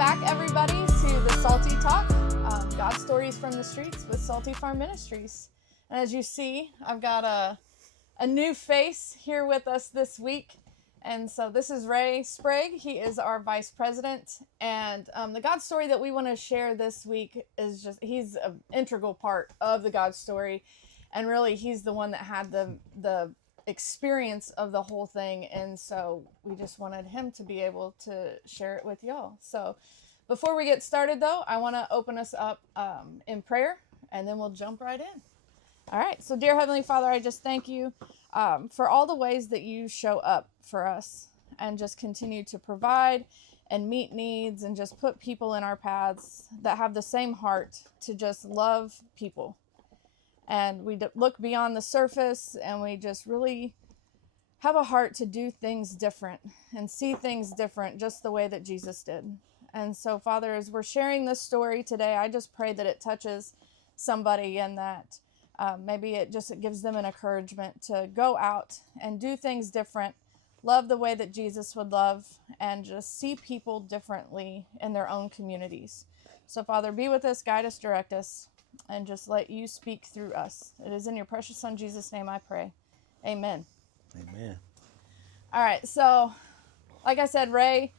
back, everybody, to the Salty Talk, God Stories from the Streets with Salty Farm Ministries. And as you see, I've got a new face here with us this week. And so this is Ray Sprague. He is our Vice President. And the God story that we want to share this week is he's an integral part of the God story. And really, he's the one that had the experience of the whole thing. And so we just wanted him to be able to share it with y'all. So before we get started, though, I want to open us up in prayer, and then we'll jump right in. All right. So, dear Heavenly Father, I just thank you for all the ways that you show up for us and just continue to provide and meet needs and just put people in our paths that have the same heart to just love people. And we look beyond the surface, and we just really have a heart to do things different and see things different, just the way that Jesus did. And so, Father, as we're sharing this story today, I just pray that it touches somebody, and that maybe it gives them an encouragement to go out and do things different, love the way that Jesus would love, and just see people differently in their own communities. So, Father, be with us, guide us, direct us, and just let you speak through us. It is in your precious Son, Jesus' name, I pray. Amen. Amen. All right, so like I said, Ray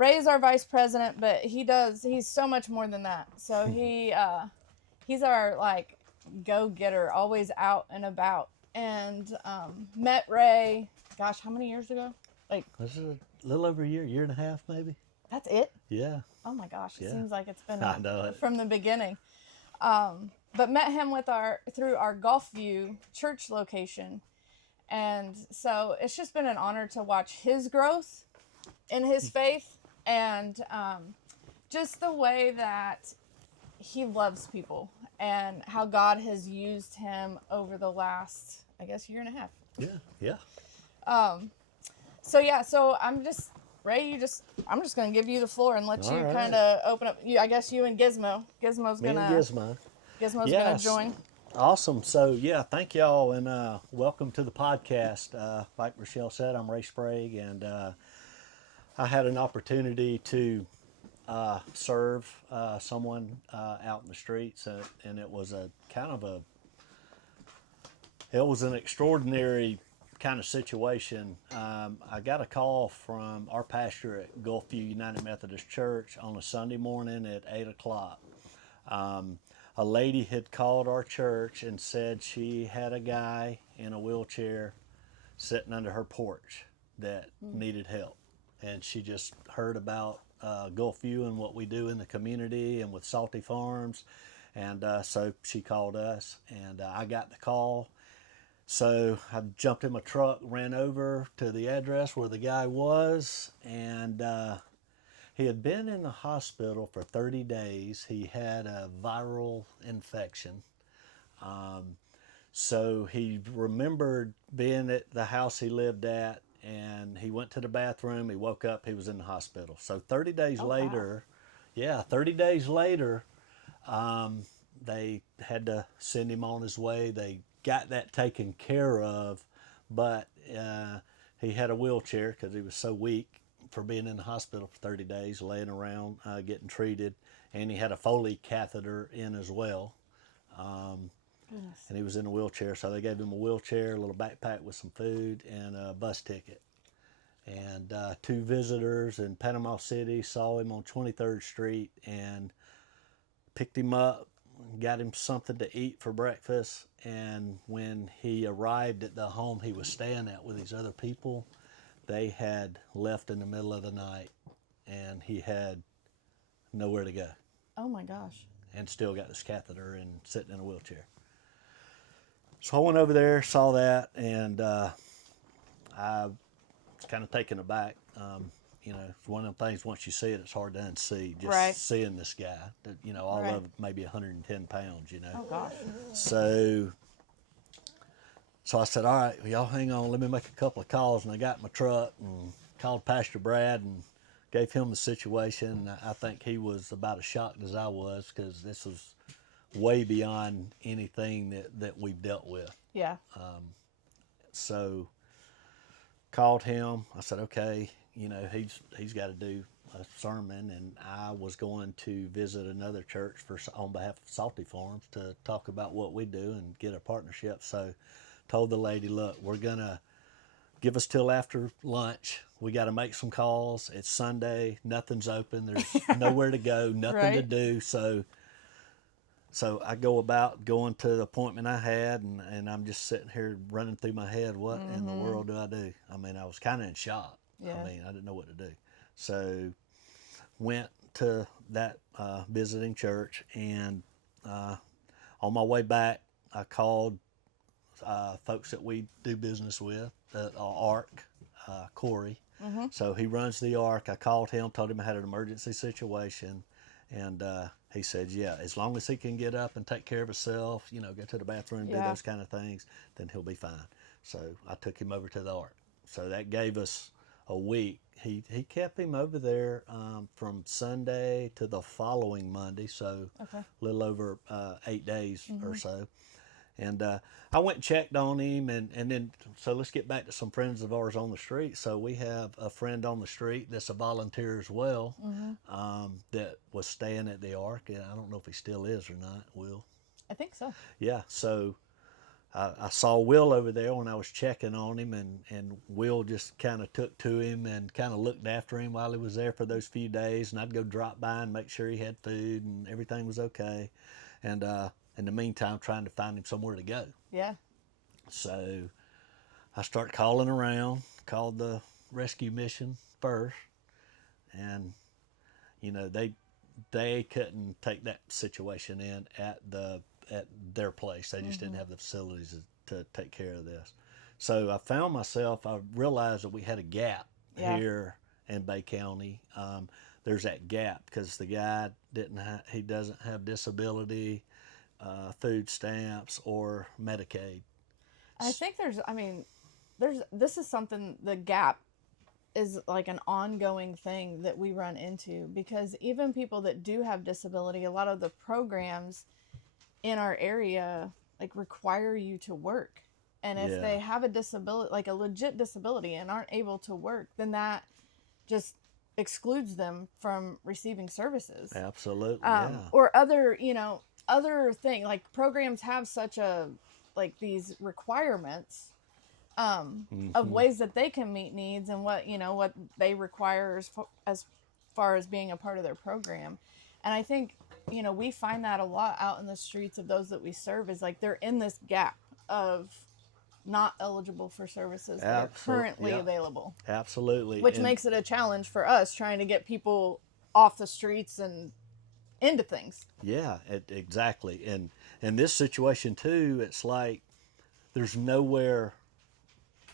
is our Vice President, but he's so much more than that. So he's our go-getter, always out and about. And met Ray, gosh, how many years ago? This is a little over a year and a half maybe. That's it? Yeah. Oh my gosh, it Yeah. seems like it's been I know it. from the beginning. But met him through our Gulfview church location. And so it's just been an honor to watch his growth in his faith, and just the way that he loves people and how God has used him over the last, I guess, year and a half. Yeah. So I'm just, Ray, I'm just going to give you the floor and let All you right. kind of open up. I guess you and Gizmo. Gizmo's Me going and Gizmo. Gizmo's Yes. going to join. Awesome. So yeah, thank y'all, and welcome to the podcast. Like Rochelle said, I'm Ray Sprague, and I had an opportunity to serve someone out in the streets, and it was it was an extraordinary kind of situation. I got a call from our pastor at Gulfview United Methodist Church on a Sunday morning at 8 o'clock. A lady had called our church and said she had a guy in a wheelchair sitting under her porch that needed help. And she just heard about Gulfview and what we do in the community and with Salty Farms. And so she called us, and I got the call. So I jumped in my truck, ran over to the address where the guy was, and he had been in the hospital for 30 days. He had a viral infection. So he remembered being at the house he lived at, and he went to the bathroom. He woke up, he was in the hospital. So 30 days later, wow. 30 days later, they had to send him on his way. They got that taken care of, but he had a wheelchair because he was so weak for being in the hospital for 30 days, laying around, getting treated, and he had a Foley catheter in as well. And he was in a wheelchair, so they gave him a wheelchair, a little backpack with some food, and a bus ticket. And two visitors in Panama City saw him on 23rd Street and picked him up, got him something to eat for breakfast, and when he arrived at the home he was staying at with these other people, they had left in the middle of the night, and he had nowhere to go. Oh my gosh. And still got this catheter and sitting in a wheelchair. So I went over there, saw that, and I was kind of taken aback. It's one of them things, once you see it, it's hard to unsee. Just Right. seeing this guy, all Right. of maybe 110 pounds, Oh gosh. So I said, all right, well, y'all hang on, let me make a couple of calls. And I got in my truck and called Pastor Brad and gave him the situation. I think he was about as shocked as I was, because this was way beyond anything that we've dealt with. Yeah. So called him. I said, okay, he's got to do a sermon, and I was going to visit another church on behalf of Salty Farms to talk about what we do and get a partnership. So told the lady, look, we're going to give us till after lunch. We got to make some calls. It's Sunday. Nothing's open. There's nowhere to go, nothing to Right. do. So I go about going to the appointment I had, and I'm just sitting here running through my head, what in the world do I do? I mean, I was kind of in shock. Yeah. I mean, I didn't know what to do. So went to that visiting church, and on my way back, I called folks that we do business with, ARC, Corey. So he runs the ARC. I called him, told him I had an emergency situation, and he said, yeah, as long as he can get up and take care of himself, you know, go to the bathroom, do those kind of things, then he'll be fine. So I took him over to the ARC. So that gave us a week. He kept him over there from Sunday to the following Monday, so a little over 8 days or so. And I went and checked on him, and then, so let's get back to some friends of ours on the street. So we have a friend on the street that's a volunteer as well, that was staying at the ARC, and I don't know if he still is or not, Will. I think so. Yeah, so I saw Will over there when I was checking on him, and Will just kind of took to him and kind of looked after him while he was there for those few days, and I'd go drop by and make sure he had food and everything was okay. And in the meantime, trying to find him somewhere to go. Yeah. So I start calling around, called the rescue mission first, and you know they couldn't take that situation in at their place. They just didn't have the facilities to take care of this. So I realized that we had a gap here in Bay County. There's that gap because the guy he doesn't have disability, food stamps, or Medicaid. I think this is something, the gap is like an ongoing thing that we run into, because even people that do have disability, a lot of the programs in our area like require you to work. And if they have a disability, like a legit disability, and aren't able to work, then that just excludes them from receiving services. Absolutely, Or other thing, like programs have such like these requirements of ways that they can meet needs, and what they require as far as being a part of their program. And I think we find that a lot out in the streets of those that we serve, is like they're in this gap of not eligible for services that are currently available. Absolutely. Which makes it a challenge for us trying to get people off the streets and into things. Yeah, exactly. And in this situation too, it's like there's nowhere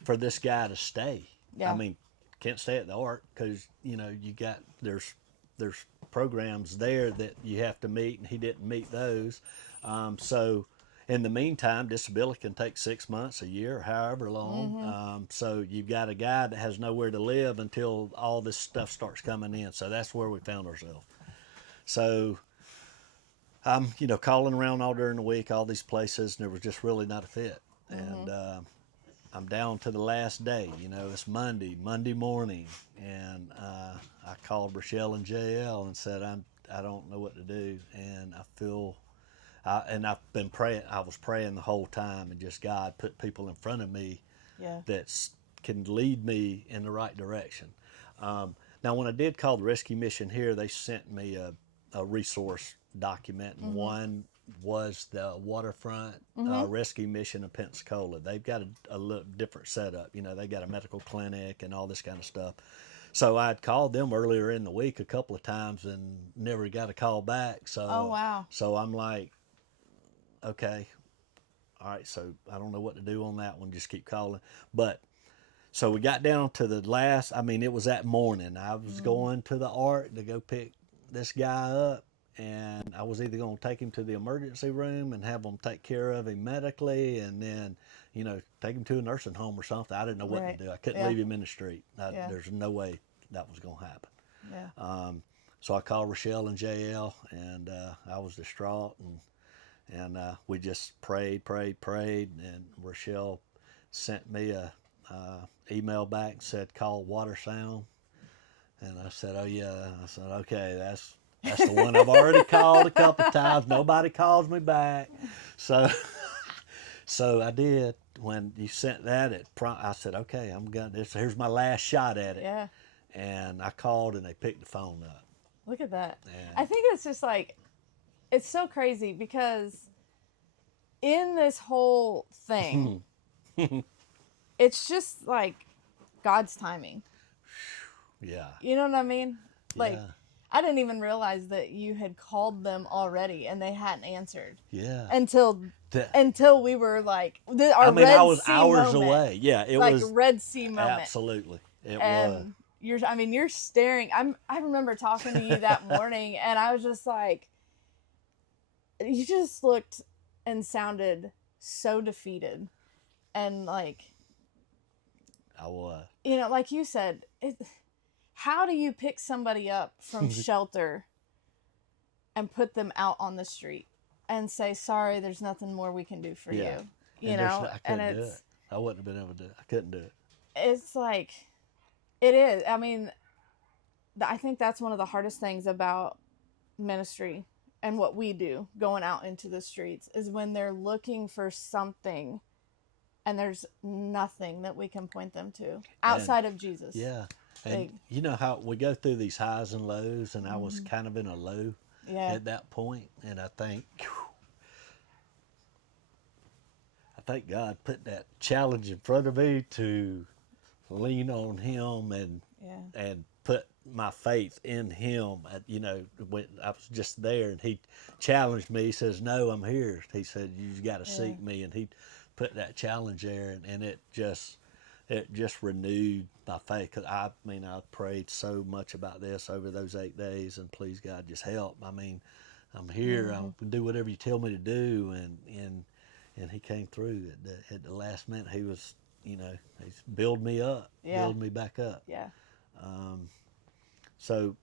for this guy to stay. Yeah. I mean, can't stay at the ARC because there's programs there that you have to meet, and he didn't meet those. So in the meantime, disability can take 6 months, a year, however long. So you've got a guy that has nowhere to live until all this stuff starts coming in. So that's where we found ourselves. So I'm, calling around all during the week, all these places, and there was just really not a fit. And I'm down to the last day. It's Monday morning, and I called Rochelle and JL and said, I don't know what to do, and and I've been praying. I was praying the whole time, and just God put people in front of me that can lead me in the right direction. Now, when I did call the rescue mission here, they sent me a resource document, and one was the waterfront rescue mission in Pensacola. They've got a little different setup. They got a medical clinic and all this kind of stuff. So I'd called them earlier in the week a couple of times and never got a call back. So, oh, wow. So I'm like, okay, all right, so I don't know what to do on that one. Just keep calling. But so we got down to the last, it was that morning. I was going to the ARC to go pick this guy up, and I was either going to take him to the emergency room and have them take care of him medically, and then, take him to a nursing home or something. I didn't know what to do. I couldn't leave him in the street. There's no way that was going to happen. Yeah. So I called Rochelle and JL, and I was distraught, and we just prayed, and Rochelle sent me a email back and said, call Water Sound, And I said, oh yeah. I said, okay, that's the one I've already called a couple times. Nobody calls me back. So so I did. When you sent that, I said, okay, I'm gonna this. Here's my last shot at it. Yeah. And I called, and they picked the phone up. Look at that. And I think it's just like, it's so crazy because in this whole thing, it's just like God's timing. yeah, You know what I mean? Like, yeah, I didn't even realize that you had called them already and they hadn't answered yeah. until That, until we were like our I mean, I Red was Sea hours moment, away. Yeah, it like was Red Sea moment. absolutely. It was. And you're staring. I remember talking to you that morning, and I was just like, you just looked and sounded so defeated, and like, I was. you know, like you said, how do you pick somebody up from shelter and put them out on the street and say, sorry, there's nothing more we can do for Yeah. you? And know, I and couldn't do it. I wouldn't have been able to do it. I couldn't do it. It's like, it is. I mean, I think that's one of the hardest things about ministry and what we do going out into the streets is when they're looking for something and there's nothing that we can point them to outside of Jesus. Yeah. And Like, you know how we go through these highs and lows, and I was kind of in a low yeah. at that point, and I think God put that challenge in front of me to lean on Him and put my faith in Him. You know, when I was just there, and He challenged me. He says, "No, I'm here." He said, "You got to seek me," and He put that challenge there, and it just renewed my faith. Cause I mean, I prayed so much about this over those 8 days, and please God, just help. I mean, I'm here. I'll do whatever you tell me to do, and He came through at the last minute. He was, you know, He's build me up, build me back up. Yeah. So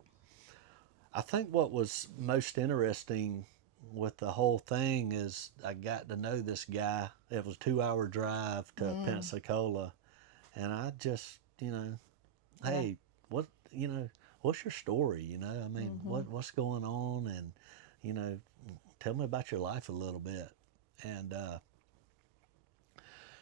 I think what was most interesting with the whole thing is I got to know this guy. It was a 2-hour drive to Pensacola, and I just, you know, hey, what's your story? You know, I mean, what's going on, and you know, tell me about your life a little bit. And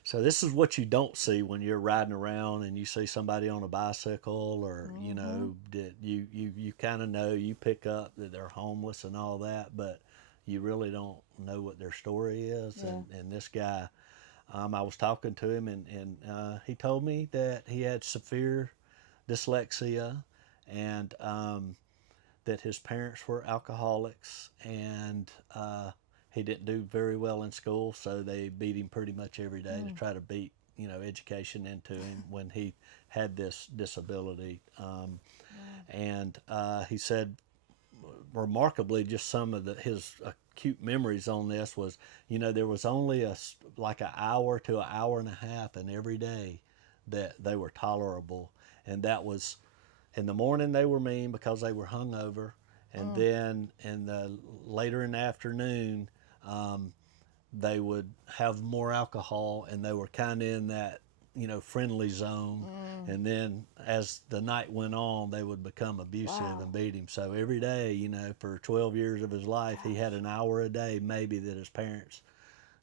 so this is what you don't see when you're riding around and you see somebody on a bicycle, or you know, that you kind of know, you pick up that they're homeless and all that, but you really don't know what their story is. And this guy, I was talking to him, and he told me that he had severe dyslexia, and that his parents were alcoholics, and he didn't do very well in school, so they beat him pretty much every day to try to beat, you know, education into him when he had this disability. And he said, remarkably, just some of his acute memories on this was, you know, there was only like an hour to an hour and a half in every day that they were tolerable, and that was in the morning they were mean because they were hungover, and then later in the afternoon they would have more alcohol, and they were kind of in that, you know, friendly zone. And then as the night went on, they would become abusive and beat him. So every day, you know, for 12 years of his life, he had an hour a day maybe that his parents,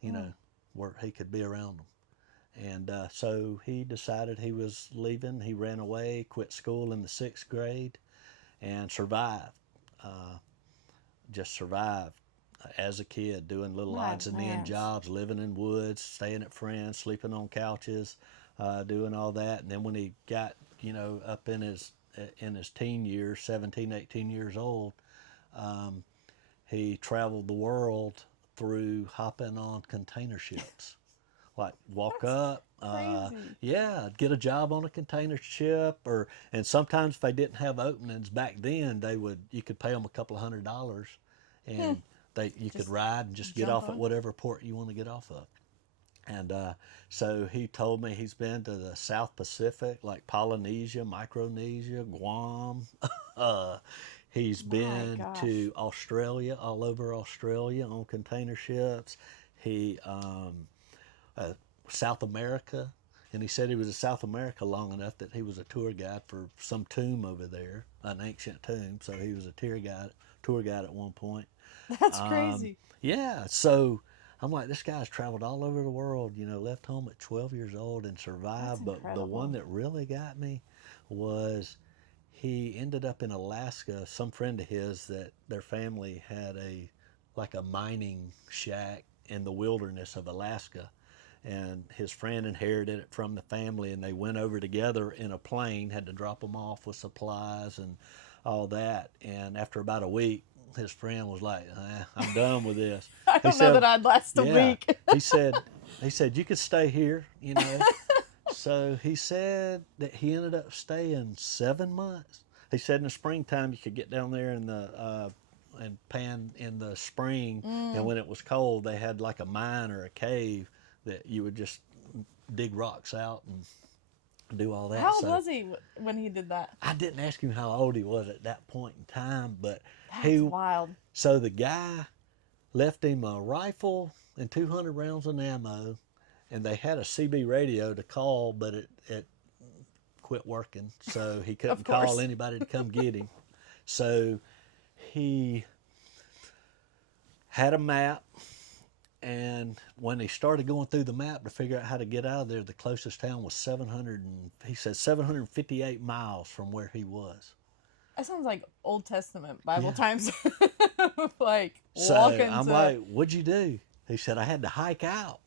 you know, he could be around them. And so he decided he was leaving. He ran away, quit school in the 6th grade, and survived. Just survived as a kid, doing little odds and end jobs, living in woods, staying at friends, sleeping on couches, doing all that. And then when he got, you know, up in his teen years, 17, 18 years old, he traveled the world through hopping on container ships. Like walk up, get a job on a container ship, and sometimes if they didn't have openings back then, you could pay them a couple of $100, and you could ride and just get off at whatever port you want to get off of. And so he told me he's been to the South Pacific, like Polynesia, Micronesia, Guam. He's been to Australia, all over Australia on container ships. He South America. And he said he was in South America long enough that he was a tour guide for some tomb over there, an ancient tomb. So he was a tour guide at one point. That's crazy. Yeah. So I'm like, this guy's traveled all over the world, you know, left home at 12 years old and survived. But the one that really got me was he ended up in Alaska. Some friend of his, that their family had a mining shack in the wilderness of Alaska, and his friend inherited it from the family, and they went over together in a plane, had to drop them off with supplies and all that. And after about a week, his friend was like, I'm done with this. I don't know that I'd last a week. he said you could stay here, you know. So he said that he ended up staying 7 months. He said in the springtime you could get down there in the and pan in the spring, and when it was cold, they had like a mine or a cave that you would just dig rocks out and do all that. How old was he when he did that? I didn't ask him how old he was at that point in time, but That's wild. So the guy left him a rifle and 200 rounds of ammo, and they had a CB radio to call, but it quit working, so he couldn't call anybody to come get him. So he had a map, and when he started going through the map to figure out how to get out of there, the closest town was 758 miles from where he was. That sounds like Old Testament Bible times. Like so walking. I'm like, what'd you do? He said, I had to hike out.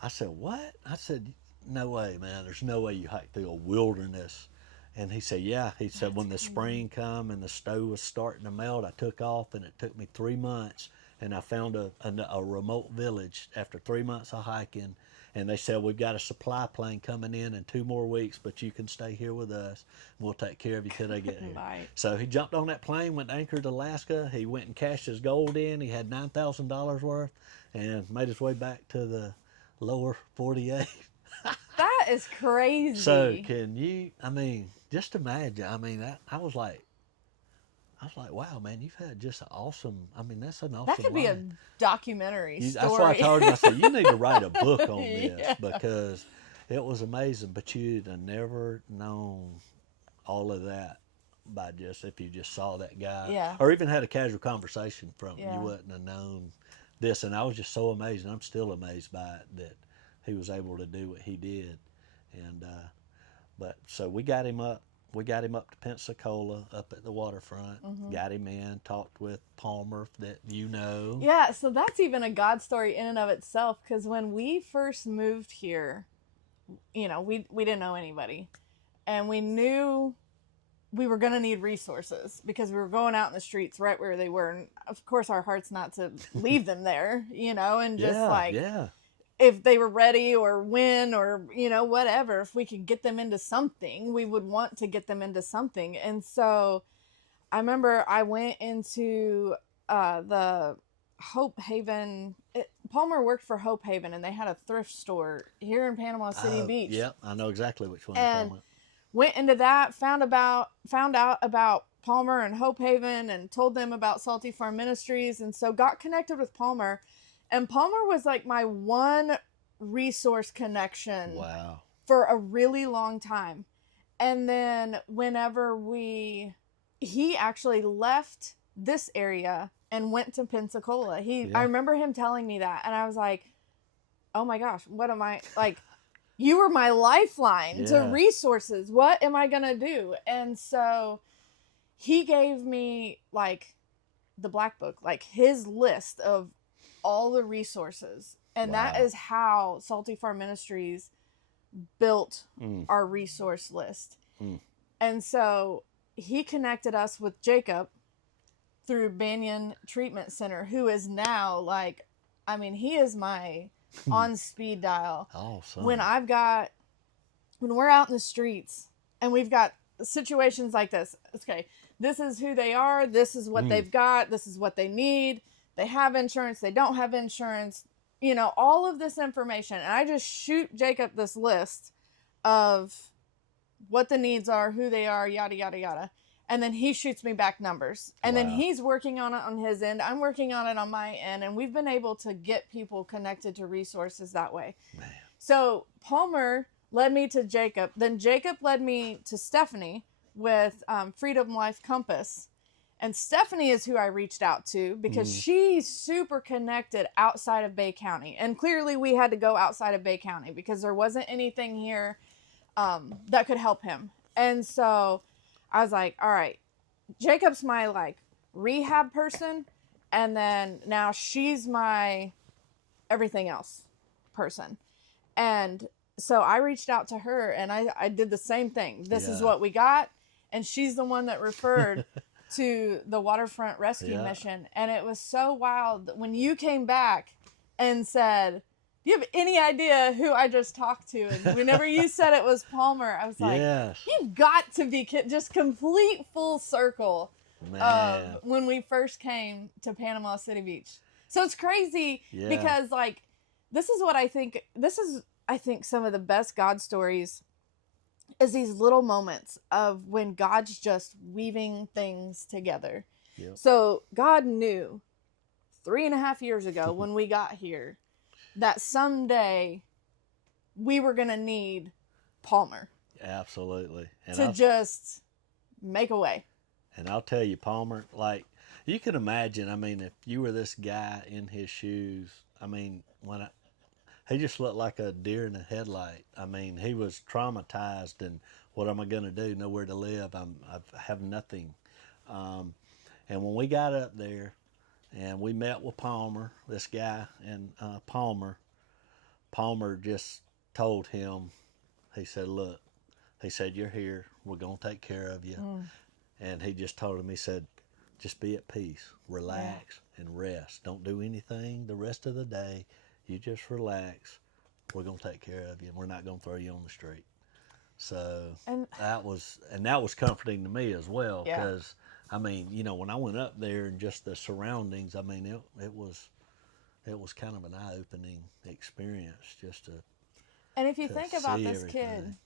I said, what? I said, no way, man. There's no way you hike through a wilderness. And he said, yeah. He said, when the spring come and the snow was starting to melt, I took off, and it took me 3 months. And I found a remote village after 3 months of hiking. And they said, we've got a supply plane coming in 2 more weeks, but you can stay here with us. We'll take care of you till they get here. Right. So he jumped on that plane, went anchored to Alaska. He went and cashed his gold in. He had $9,000 worth, and made his way back to the lower 48. That is crazy. So can you, I mean, just imagine. I mean, I was like, wow, man, you've had just an awesome, I mean, that's an awesome That could be a life. documentary story. That's why I told him, I said, you need to write a book on this because it was amazing, but you'd have never known all of that by just, if you just saw that guy or even had a casual conversation from him, you wouldn't have known this. And I was just so amazed, and I'm still amazed by it, that he was able to do what he did. And, but so we got him up. We got him up to Pensacola, up at the waterfront, got him in, talked with Palmer that you know. Yeah, so that's even a God story in and of itself, because when we first moved here, you know, we didn't know anybody. And we knew we were going to need resources because we were going out in the streets right where they were. And of course, our heart's not to leave them there, you know, and just if they were ready or when or, you know, whatever, if we could get them into something, we would want to get them into something. And so I remember I went into the Hope Haven. Palmer worked for Hope Haven, and they had a thrift store here in Panama City Beach. Yeah, I know exactly which one you're talking about. Went into that, found out about Palmer and Hope Haven, and told them about Salty Farm Ministries. And so got connected with Palmer. And Palmer was like my one resource connection for a really long time. And then whenever he actually left this area and went to Pensacola. I remember him telling me that. And I was like, oh my gosh, what am I, like, you were my lifeline to resources. What am I going to do? And so he gave me like the black book, like his list of all the resources, and that is how Salty Farm Ministries built our resource list. And so he connected us with Jacob through Banyan Treatment Center, who is now like, I mean, he is my on speed dial. Awesome. When we're out in the streets and we've got situations like this, okay, this is who they are, this is what they've got, this is what they need. They have insurance, they don't have insurance, you know, all of this information. And I just shoot Jacob this list of what the needs are, who they are, yada, yada, yada. And then he shoots me back numbers. And then he's working on it on his end. I'm working on it on my end. And we've been able to get people connected to resources that way. Man. So Palmer led me to Jacob. Then Jacob led me to Stephanie with Freedom Life Compass. And Stephanie is who I reached out to because she's super connected outside of Bay County. And clearly we had to go outside of Bay County because there wasn't anything here that could help him. And so I was like, all right, Jacob's my like rehab person. And then now she's my everything else person. And so I reached out to her and I did the same thing. This is what we got. And she's the one that referred to the waterfront rescue mission. And it was so wild that when you came back and said, do you have any idea who I just talked to? And whenever you said it was Palmer, I was like, you've got to be just complete full circle of when we first came to Panama City Beach. So it's crazy because like, this is I think some of the best God stories is these little moments of when God's just weaving things together. Yep. So God knew 3.5 years ago when we got here that someday we were going to need Palmer. Absolutely. And to just make a way. And I'll tell you, Palmer, like you can imagine, I mean, if you were this guy in his shoes, I mean, he just looked like a deer in a headlight. I mean, he was traumatized, and what am I going to do? Nowhere to live. I have nothing. And when we got up there, and we met with Palmer, this guy, and Palmer just told him, he said, look, he said, you're here. We're going to take care of you. And he just told him, he said, just be at peace, relax, and rest. Don't do anything the rest of the day. You just relax. We're going to take care of you. We're not going to throw you on the street. So that was comforting to me as well. Because, I mean, you know, when I went up there and just the surroundings, I mean, it was kind of an eye-opening experience just to And if you think about this kid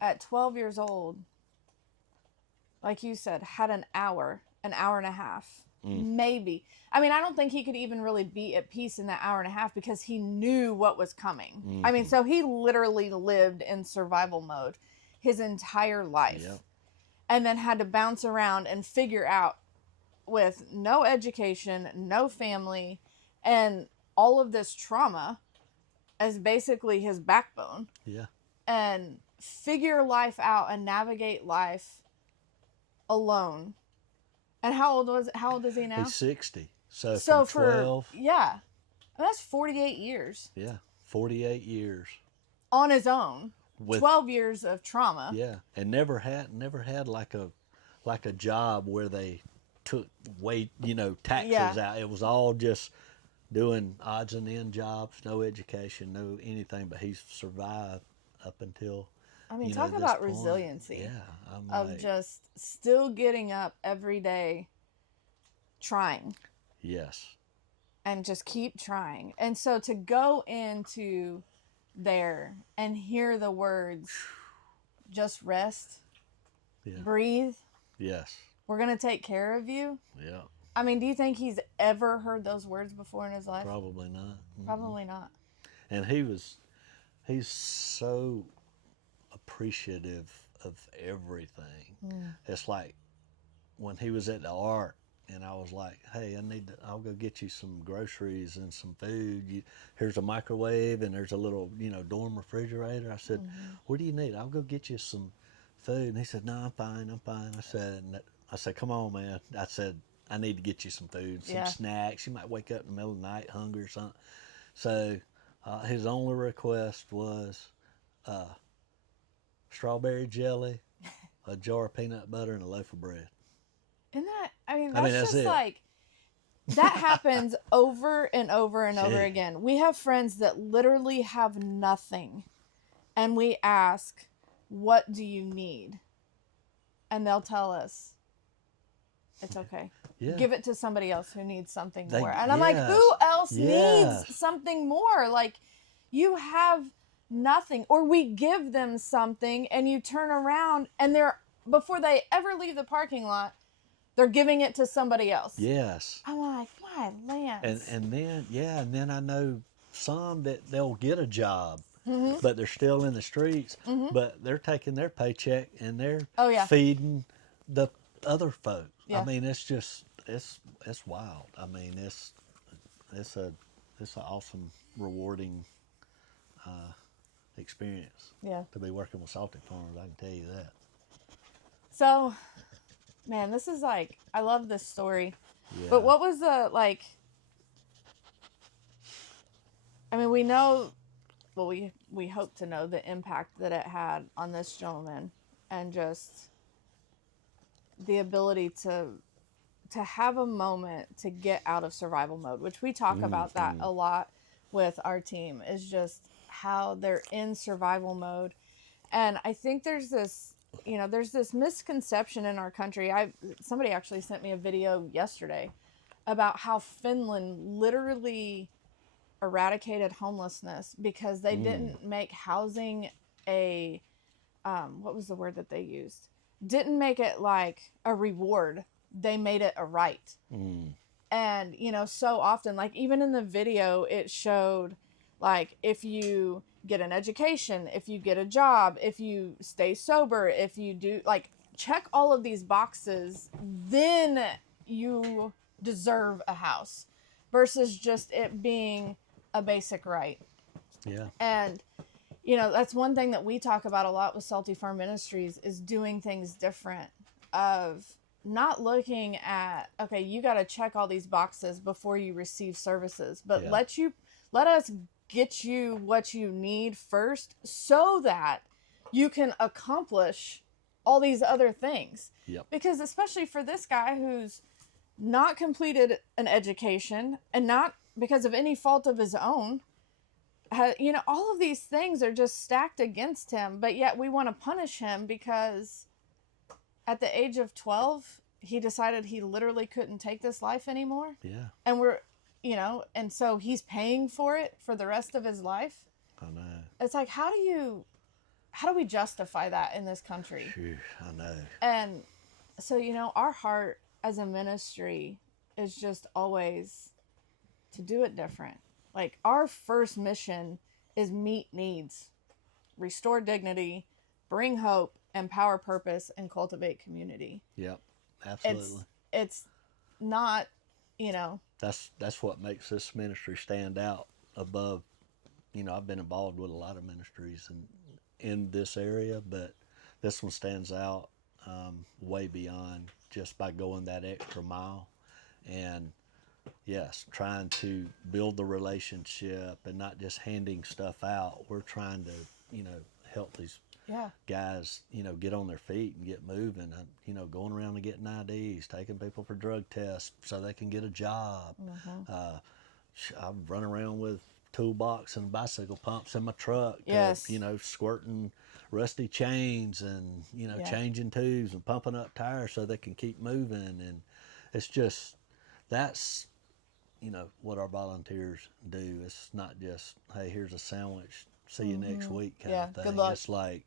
at 12 years old, like you said, had an hour and a half. Maybe. I mean, I don't think he could even really be at peace in that hour and a half because he knew what was coming. I mean, so he literally lived in survival mode his entire life. And then had to bounce around and figure out with no education, no family, and all of this trauma as basically his backbone. And figure life out and navigate life alone. And how old is he now? He's 60. So from 12. And that's 48 years. 48 years. On his own. With 12 years of trauma. And never had like a job where they took taxes out. It was all just doing odds and end jobs, no education, no anything, but he's survived up until I mean, talk about resiliency. Of just still getting up every day, trying. And just keep trying. And so to go into there and hear the words, just rest, breathe. We're going to take care of you. I mean, do you think he's ever heard those words before in his life? Probably not. Probably not. And he's so appreciative of everything. It's like when he was at the Ark and I was like, hey, I'll go get you some groceries and some food. Here's a microwave and there's a little, dorm refrigerator. I said, what do you need? I'll go get you some food. And he said, no, I'm fine. I said, come on, man. I said, I need to get you some food, some snacks. You might wake up in the middle of the night hungry or something. So his only request was strawberry jelly, a jar of peanut butter, and a loaf of bread. Isn't that, that's just it. Like, that happens over and over and over again. We have friends that literally have nothing. And we ask, what do you need? And they'll tell us, it's okay. Give it to somebody else who needs something more. And I'm like, who else needs something more? Like, you have nothing. Or we give them something and you turn around and before they ever leave the parking lot, they're giving it to somebody else. I'm like, my Lance. And then I know some that they'll get a job, Mm-hmm. but they're still in the streets, Mm-hmm. but they're taking their paycheck and they're Oh, yeah. feeding the other folks. Yeah. I mean, it's just, it's wild. I mean, it's an awesome, rewarding experience. Yeah. To be working with salty farms, I can tell you that. So, man, this is like, I love this story. Yeah. But what was the, like, I mean, we know, well, we hope to know the impact that it had on this gentleman, and just the ability to have a moment to get out of survival mode, which we talk about that a lot with our team, is just how they're in survival mode. And I think there's this, there's this misconception in our country. Somebody actually sent me a video yesterday about how Finland literally eradicated homelessness because they didn't make housing a, what was the word that they used? Didn't make it like a reward. They made it a right. And, so often, like even in the video, it showed like if you get an education, if you get a job, if you stay sober, if you do, like, check all of these boxes, then you deserve a house, versus just it being a basic right. Yeah. And, that's one thing that we talk about a lot with Salty Farm Ministries, is doing things different, of not looking at, okay, you got to check all these boxes before you receive services, but let us get you what you need first, so that you can accomplish all these other things. Yep. Because especially for this guy who's not completed an education, and not because of any fault of his own, all of these things are just stacked against him, but yet we want to punish him because at the age of 12, he decided he literally couldn't take this life anymore. Yeah. And and so he's paying for it for the rest of his life. I know. It's like, how do we justify that in this country? Phew, I know. And so, our heart as a ministry is just always to do it different. Like, our first mission is meet needs, restore dignity, bring hope, empower purpose, and cultivate community. Yep, absolutely. It's not, That's what makes this ministry stand out above. I've been involved with a lot of ministries in this area, but this one stands out way beyond, just by going that extra mile. And yes, trying to build the relationship and not just handing stuff out. We're trying to, help these guys, get on their feet and get moving. Going around and getting IDs, taking people for drug tests so they can get a job. I'm running around with toolbox and bicycle pumps in my truck. Yes. Squirting rusty chains and, changing tubes and pumping up tires so they can keep moving. And it's just, that's, what our volunteers do. It's not just, hey, here's a sandwich, see you next week kind of thing. Good luck. It's like,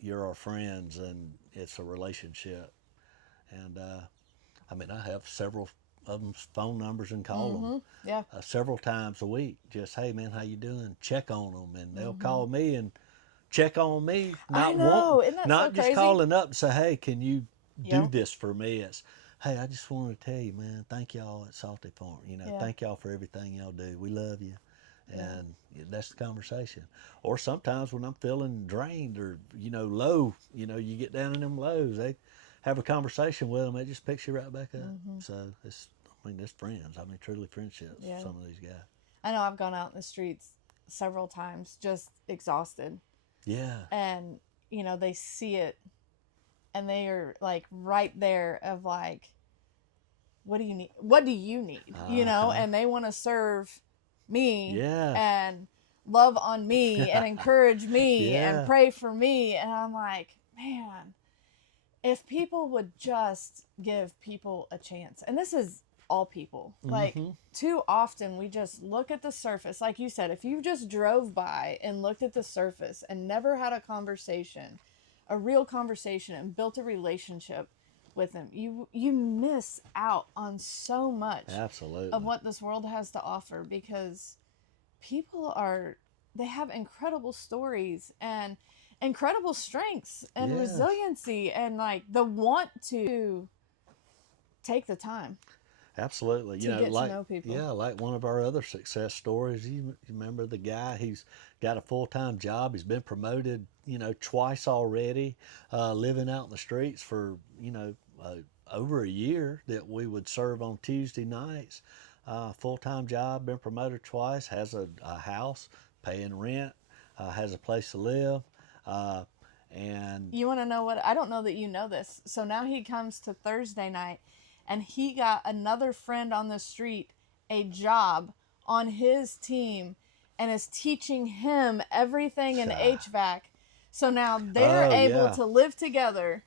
you're our friends, and it's a relationship. And I have several of them's phone numbers and call them several times a week. Just, hey man, how you doing? Check on them, and they'll call me and check on me. Isn't that Not so just crazy? calling up and say, hey, can you do this for me? It's, hey, I just wanted to tell you, man, thank y'all at Salty Farm. Thank y'all for everything y'all do. We love you. And that's the conversation. Or sometimes when I'm feeling drained or, low, you get down in them lows, they have a conversation with them, it just picks you right back up. So it's friends. Truly friendships with some of these guys. I know I've gone out in the streets several times, just exhausted. Yeah. And, they see it, and they are like right there of like, what do you need? What do you need? And they want to serve me and love on me and encourage me and pray for me. And I'm like, man, if people would just give people a chance, and this is all people, like too often we just look at the surface. Like you said, if you just drove by and looked at the surface and never had a conversation, a real conversation, and built a relationship with them, you miss out on so much Absolutely. of what this world has to offer, because people they have incredible stories and incredible strengths and Yes. resiliency and like the want to take the time Absolutely. to get to know people. Yeah, like one of our other success stories. You remember the guy? He's got a full-time job. He's been promoted, twice already. Living out in the streets for, over a year that we would serve on Tuesday nights. Full-time job, been promoted twice. Has a house, paying rent. Has a place to live. And You want to know what? I don't know that you know this. So now he comes to Thursday night, and he got another friend on the street a job on his team and is teaching him everything in HVAC. So now they're able to live together.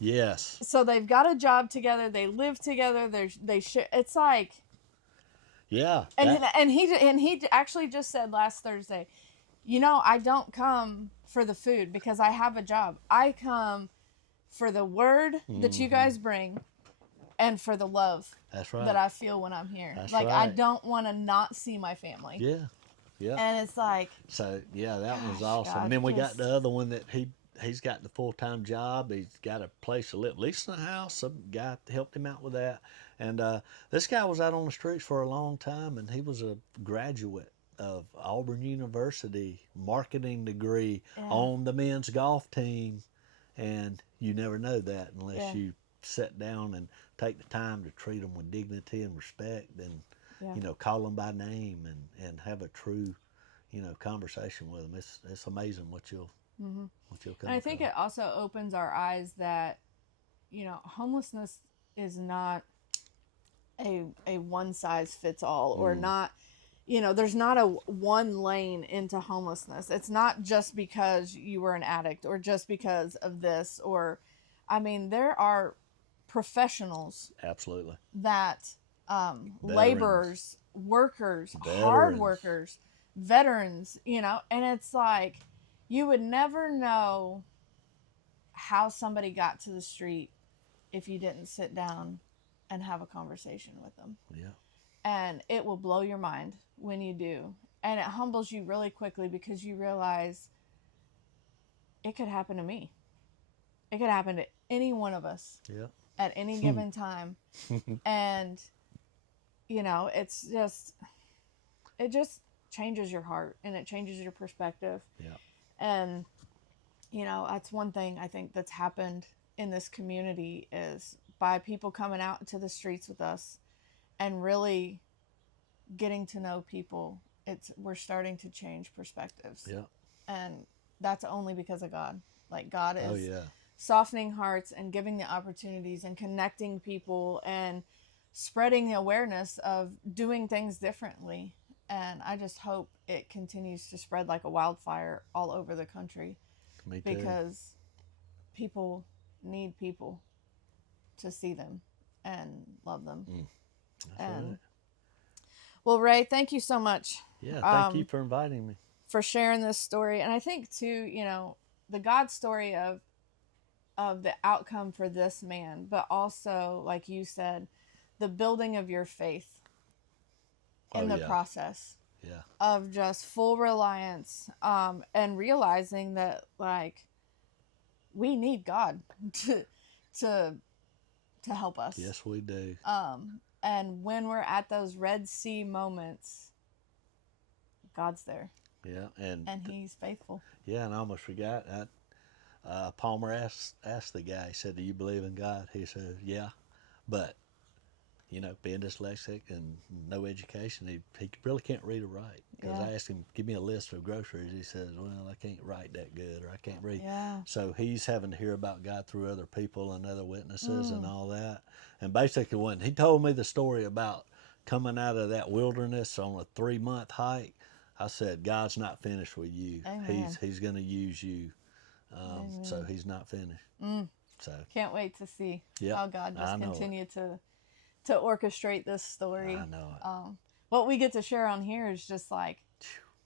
Yes. So they've got a job together. They live together. They share. It's like, yeah. And he actually just said last Thursday, I don't come for the food because I have a job. I come for the word that you guys bring and for the love That's right. that I feel when I'm here. That's like, right. I don't want to not see my family. Yeah. Yeah. And it's like. So, yeah, that was awesome. God, and then we got the other one that he's got the full-time job. He's got a place to live, at least in the house. Some guy helped him out with that. And this guy was out on the streets for a long time, and he was a graduate of Auburn University, marketing degree, on the men's golf team. And you never know that unless you sit down and take the time to treat them with dignity and respect and, call them by name and have a true, conversation with them. It's amazing what you'll come And I think it also opens our eyes that, homelessness is not a one size fits all or not, there's not a one lane into homelessness. It's not just because you were an addict or just because of this there are professionals. Absolutely. That laborers, workers, hard workers, veterans, and it's like you would never know how somebody got to the street if you didn't sit down and have a conversation with them. Yeah. And it will blow your mind when you do. And it humbles you really quickly because you realize it could happen to me. It could happen to any one of us at any given time. And, it just changes your heart and it changes your perspective. Yeah. And, that's one thing I think that's happened in this community is by people coming out into the streets with us and really getting to know people, we're starting to change perspectives. Yeah. And that's only because of God. Like God is Oh, yeah. softening hearts and giving the opportunities and connecting people and spreading the awareness of doing things differently. And I just hope it continues to spread like a wildfire all over the country. Me too. Because people need people to see them and love them. That's right. Well, Ray, thank you so much. Yeah, thank you for inviting me. For sharing this story. And I think too, the God story of the outcome for this man, but also, like you said, the building of your faith in the process. Yeah. Of just full reliance, and realizing that like we need God to help us. Yes, we do. And when we're at those Red Sea moments, God's there. Yeah, and He's faithful. Yeah, and I almost forgot. Palmer asked the guy. He said, "Do you believe in God?" He said, "Yeah," but being dyslexic and no education, he really can't read or write. Because I asked him, "Give me a list of groceries." He says, "Well, I can't write that good, or I can't read." Yeah. So he's having to hear about God through other people and other witnesses and all that. And basically, when he told me the story about coming out of that wilderness on a 3-month hike, I said, "God's not finished with you. Amen. He's going to use you." So he's not finished. So can't wait to see how God just continue to orchestrate this story. I know it. What we get to share on here is just like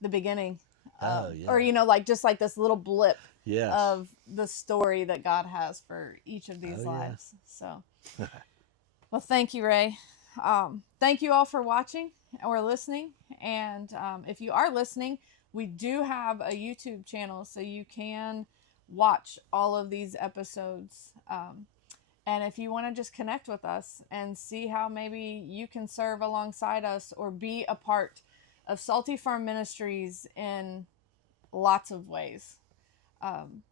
the beginning, or just like this little blip yes. of the story that God has for each of these lives. So, well, thank you, Ray. Thank you all for watching or listening, And if you are listening, we do have a YouTube channel, so you can watch all of these episodes. And if you want to just connect with us and see how maybe you can serve alongside us or be a part of Salty Farm Ministries in lots of ways,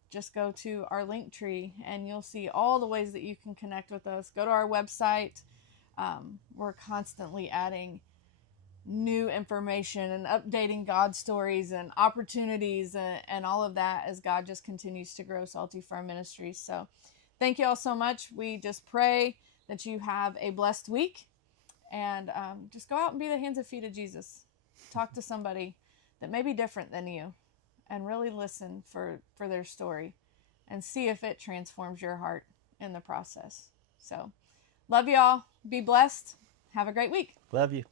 just go to our link tree and you'll see all the ways that you can connect with us. Go to our website. We're constantly adding new information and updating God stories and opportunities and all of that as God just continues to grow Salty Farm Ministries. So thank you all so much. We just pray that you have a blessed week, and just go out and be the hands and feet of Jesus. Talk to somebody that may be different than you and really listen for their story and see if it transforms your heart in the process. So love y'all. Be blessed. Have a great week. Love you.